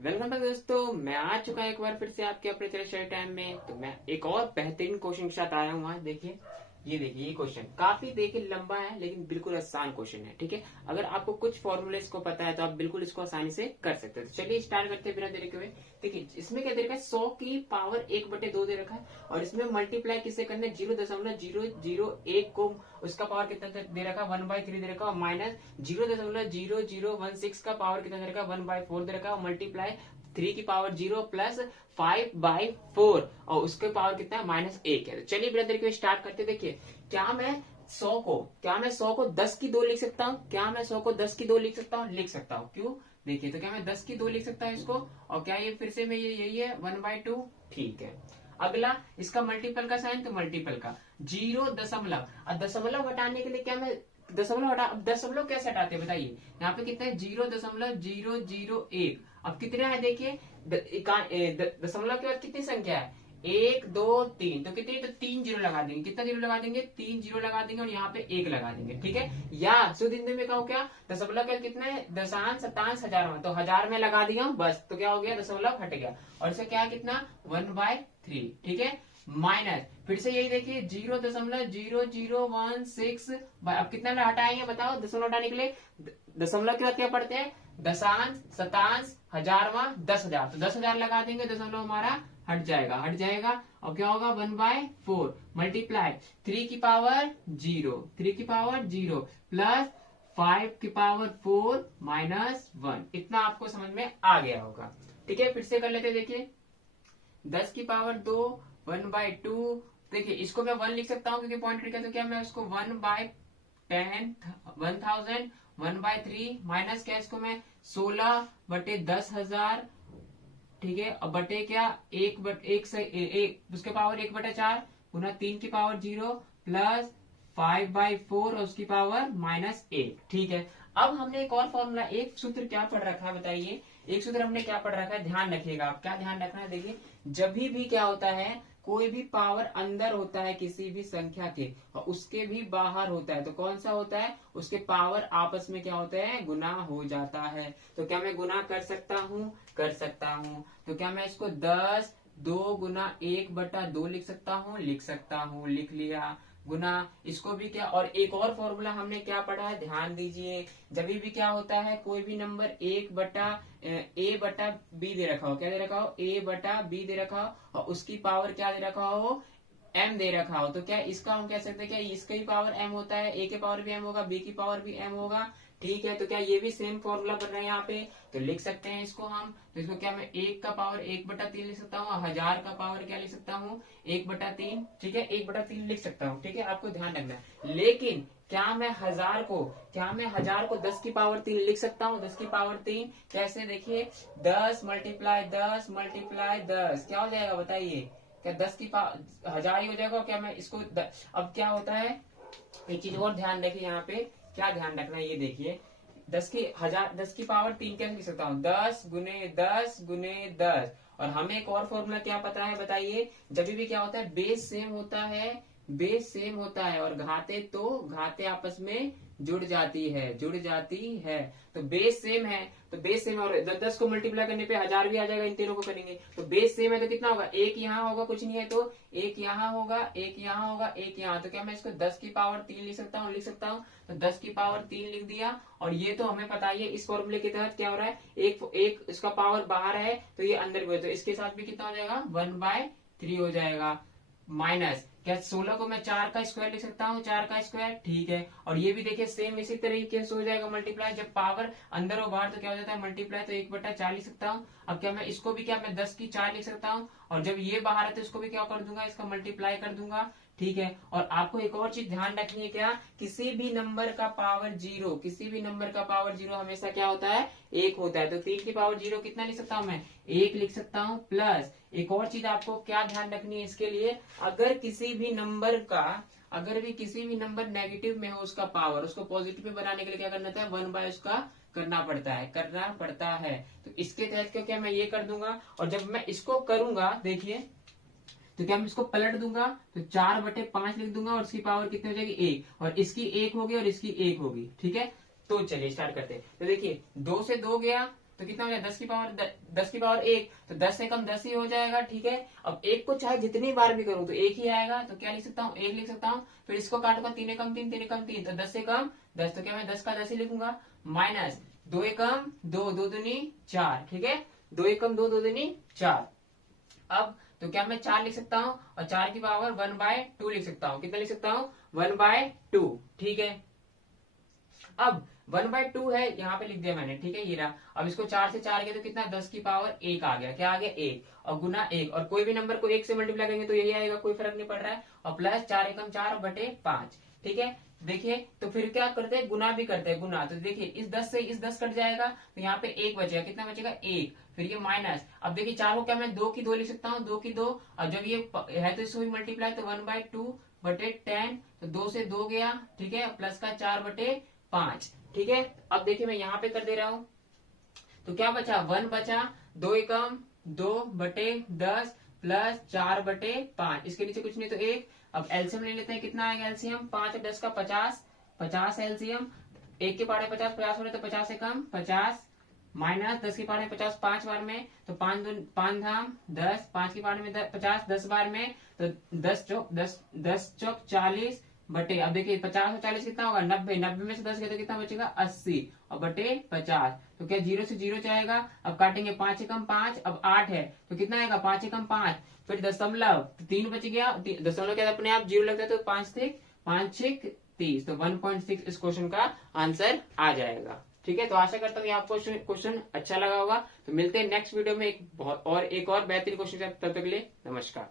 Welcome back दोस्तों, मैं आ चुका एक बार फिर से आपके अपने चले स्टडी टाइम में। तो मैं एक और बेहतरीन क्वेश्चन के साथ आया हूँ। आज देखिए, ये क्वेश्चन काफी देखिए लंबा है लेकिन बिल्कुल आसान क्वेश्चन है। ठीक है, अगर आपको कुछ फॉर्मूले इसको पता है तो आप बिल्कुल इसको आसानी से कर सकते हो। तो चलिए स्टार्ट करते हैं बिना देरी के हुए। देखिए, इसमें क्या दे रखा है, 100 की पावर 1/2 दे रखा है और इसमें मल्टीप्लाई किसे करना है, 0.001 को उसका पावर कितना दे रखा है, 1/3 दे रखा है, माइनस 0.0016 का पावर कितना दे रखा है, 1/4 दे रखा है, मल्टीप्लाई 3 की पावर 0 प्लस 5/4 और उसके पावर कितना है, -1 है। तो चलिए बिना देरी के स्टार्ट करते। देखिए, क्या मैं 100 को 10 की 2 लिख सकता हूँ? क्या मैं 100 को 10 की 2 लिख सकता हूँ? लिख सकता हूँ। क्यों? देखिए, तो क्या मैं 10 की 2 लिख सकता हूँ इसको? और क्या ये फिर से मैं यही है 1/2? ठीक है। अगला इसका मल्टीपल का साइन, तो मल्टीपल का 0 दशमलव हटाने के लिए क्या मैं दशमलव हटा, अब दशमलव कैसे हटाते हैं बताइए। यहाँ पे कितना है, 0.001। अब कितने है देखिए, दशमलव के बाद कितनी संख्या है, 1 2 3, तो कितनी, तो 3 जीरो लगा देंगे। कितना जीरो लगा देंगे, 3 जीरो लगा देंगे और यहाँ पे 1 लगा देंगे। ठीक है, या शुद्ध हिंदी में कहो क्या, दशमलव के बाद कितना है, दशांश शतांश हजार में, तो हजार में लगा दिया बस, तो क्या हो गया, दशमलव हट गया। और इसका क्या कितना, 1/3। ठीक है, माइनस फिर से यही देखिए 0.0016। अब कितना हटाएंगे बताओ, दशमलव हटाने के लिए दशमलव के बाद क्या पढ़ते हैं, दशांश शतांश हजारवा 10,000, तो 10,000 लगा देंगे, दशमलव हमारा हट जाएगा और क्या होगा, 1/4 मल्टीप्लाई 3 की पावर 0 प्लस 5 की पावर 4 -1। इतना आपको समझ में आ गया होगा। ठीक है, फिर से कर लेते देखिए, 10 की पावर 2 1/2। देखिए, इसको मैं 1 लिख सकता हूँ क्योंकि पॉइंट ट्रिक है, तो क्या मैं उसको 1/10 1000 1/3 माइनस क्या, इसको मैं 16/10,000। ठीक है, अब बटे क्या, एक से एक उसके पावर 1/4 गुना 3 की पावर 0 प्लस 5/4 और उसकी पावर -1। ठीक है, अब हमने एक और फॉर्मूला, एक सूत्र क्या पढ़ रखा है बताइए, एक सूत्र हमने क्या पढ़ रखा है, ध्यान रखिएगा आप। क्या ध्यान रखना है, देखिए, जब भी क्या होता है, कोई भी पावर अंदर होता है किसी भी संख्या के और उसके भी बाहर होता है, तो कौन सा होता है, उसके पावर आपस में क्या होते हैं, गुना हो जाता है। तो क्या मैं गुना कर सकता हूँ? कर सकता हूँ। तो क्या मैं इसको 10 2 गुना 1/2 लिख सकता हूँ? लिख सकता हूँ, लिख लिया। गुना इसको भी क्या, और एक और फॉर्मूला हमने क्या पढ़ा है, ध्यान दीजिए, जब भी क्या होता है, कोई भी नंबर A/B दे रखा हो, क्या दे रखा हो, A/B दे रखा हो और उसकी पावर क्या दे रखा हो, m दे रखा हो, तो क्या इसका हम कह सकते हैं, क्या इसका ही पावर m होता है, a के पावर भी m होगा, b की पावर भी m होगा। ठीक है, तो क्या ये भी सेम फॉर्मूला बन रहा है यहाँ पे, तो लिख सकते हैं इसको हम। तो इसको क्या मैं 1 का पावर 1/3 लिख सकता हूँ, 1000 का पावर क्या लिख सकता हूँ, 1/3। ठीक है, 1/3 लिख सकता हूँ। ठीक है, आपको ध्यान रखना है। लेकिन क्या मैं 1000 को 10 की पावर 3 लिख सकता हूँ? 10 की पावर 3 कैसे, देखिए, 10 × 10 × 10 क्या हो जाएगा बताइए, क्या 10 की पावर 1000 ही हो जाएगा? क्या मैं इसको अब क्या होता है, एक चीज और ध्यान रखिए, यहाँ पे क्या ध्यान रखना है, ये देखिए, 10 की पावर 3 कैसे लिख सकता हूँ, 10 × 10 × 10। और हमें एक और फॉर्मूला क्या पता है बताइए, जब भी क्या होता है, बेस सेम होता है और घाते आपस में जुड़ जाती है। तो बेस सेम है, और 10 को मल्टीप्लाई करने पे 1000 भी आ जाएगा, इन तीनों को करेंगे तो बेस सेम है, तो कितना होगा, एक यहाँ होगा, कुछ नहीं है तो एक यहाँ होगा, एक यहाँ होगा, एक यहाँ। तो क्या मैं इसको 10 की पावर 3 लिख सकता हूँ? तो 10 की पावर 3 लिख दिया। और ये तो हमें पता ही है, इस फॉर्मूले के तहत क्या हो रहा है, एक इसका पावर बाहर है तो ये अंदर भी है, तो इसके साथ भी कितना हो जाएगा, 1/3 हो जाएगा। माइनस क्या, 16 को मैं 4 का स्क्वायर लिख सकता हूँ, 4 का स्क्वायर। ठीक है, और ये भी देखिए सेम इसी तरीके से हो जाएगा, मल्टीप्लाई, जब पावर अंदर और बाहर तो क्या हो जाता है, मल्टीप्लाई, तो 1/4 लिख सकता हूँ। अब क्या मैं इसको भी क्या, मैं 10 की 4 लिख सकता हूँ, और जब ये बाहर है तो इसको भी क्या कर दूंगा, इसका मल्टीप्लाई कर दूंगा। ठीक है, और आपको एक और चीज ध्यान रखनी है, क्या, किसी भी नंबर का पावर जीरो हमेशा क्या होता है, 1 होता है। तो 3 की पावर 0 कितना लिख सकता हूँ मैं, 1 लिख सकता हूँ। प्लस एक और चीज आपको क्या ध्यान रखनी है इसके लिए, अगर किसी भी नंबर नेगेटिव में हो उसका पावर, उसको पॉजिटिव में बनाने के लिए क्या करना होता है, 1 उसका करना पड़ता है। तो इसके तहत क्या मैं ये कर दूंगा, और जब मैं इसको करूंगा देखिए, तो क्या मैं इसको पलट दूंगा, तो 4/5 लिख दूंगा और इसकी पावर कितनी हो जाएगी, 1, और इसकी 1 होगी और इसकी 1 होगी। ठीक है, तो चलिए स्टार्ट करते हैं। तो देखिए, 2 से 2 गया तो कितना हो जाएगा 10 की पावर 1, तो 10 से कम 10 ही हो जाएगा। ठीक है, अब 1 को चाहे जितनी बार भी करूं तो 1 ही आएगा, तो क्या लिख सकता हूँ 1 लिख सकता हूँ। फिर इसको काटूंगा 3 एकम 3, 3 एकम 3, तो 10 से कम 10, तो क्या मैं 10 का 10 ही लिखूंगा। माइनस 2 एकम 2, 2 दूनी 4। ठीक है, 2 एकम 2, 2 दूनी 4। अब तो क्या मैं 4 लिख सकता हूँ, और 4 की पावर 1/2 लिख सकता हूँ। कितना लिख सकता हूँ 1/2। ठीक है, अब 1/2 है, यहाँ पे लिख दिया मैंने। ठीक है, ये रहा। अब इसको 4 से 4 गया तो कितना 10 की पावर 1 आ गया। क्या आ गया 1, और गुना 1, और कोई भी नंबर को 1 से मल्टीप्लाई करेंगे तो यही आएगा, कोई फर्क नहीं पड़ रहा है। और प्लस 4 एकम 4/5। ठीक है, देखिए तो फिर क्या करते हैं, गुना भी करते हैं। गुना तो देखिए इस 10 से इस 10 कट जाएगा, तो यहाँ पे 1 बचेगा। कितना बचेगा 1। फिर ये माइनस, अब देखिए 4 को क्या मैं 2 की 2 लिख सकता हूँ, 2 की 2, और जब ये है तो इसको भी मल्टीप्लाई, तो 1/2/10, तो 2 से 2 गया। ठीक है, प्लस का 4/5। ठीक है, अब देखिए मैं यहाँ पे कर दे रहा हूँ, तो क्या बचा 1 बचा, 2 एकम 2/10 प्लस 4/5, इसके नीचे कुछ नहीं तो 1। अब एलसीएम ले लेते हैं, कितना आएगा एलसीएम, 5 10 का 50, 50 एलसीएम। 1 के पारे 50, 50 हो रहे तो 50 से कम 50, माइनस 10 की पारे 50 5 बार में, तो 5 धाम 10, 5 की पारे में 50 10 बार में, तो 10 चौक 40 बटे, अब देखिए 50 और 40 कितना होगा 90, 90 में से 10 गए तो कितना बचेगा 80, और बटे 50, तो क्या 0 से 0 जाएगा। अब काटेंगे 5 एकम 5, अब 8 है तो कितना आएगा 5 एकम 5, फिर दशमलव, तो 3 बच गया। दशमलव के अपने आप 0 लगता है, तो 5 6 30, तो 1.6 इस क्वेश्चन का आंसर आ जाएगा। ठीक है, तो आशा करता हूँ आपको क्वेश्चन अच्छा लगा होगा। तो मिलते हैं नेक्स्ट वीडियो में एक और बेहतरीन क्वेश्चन। तब तक के लिए नमस्कार।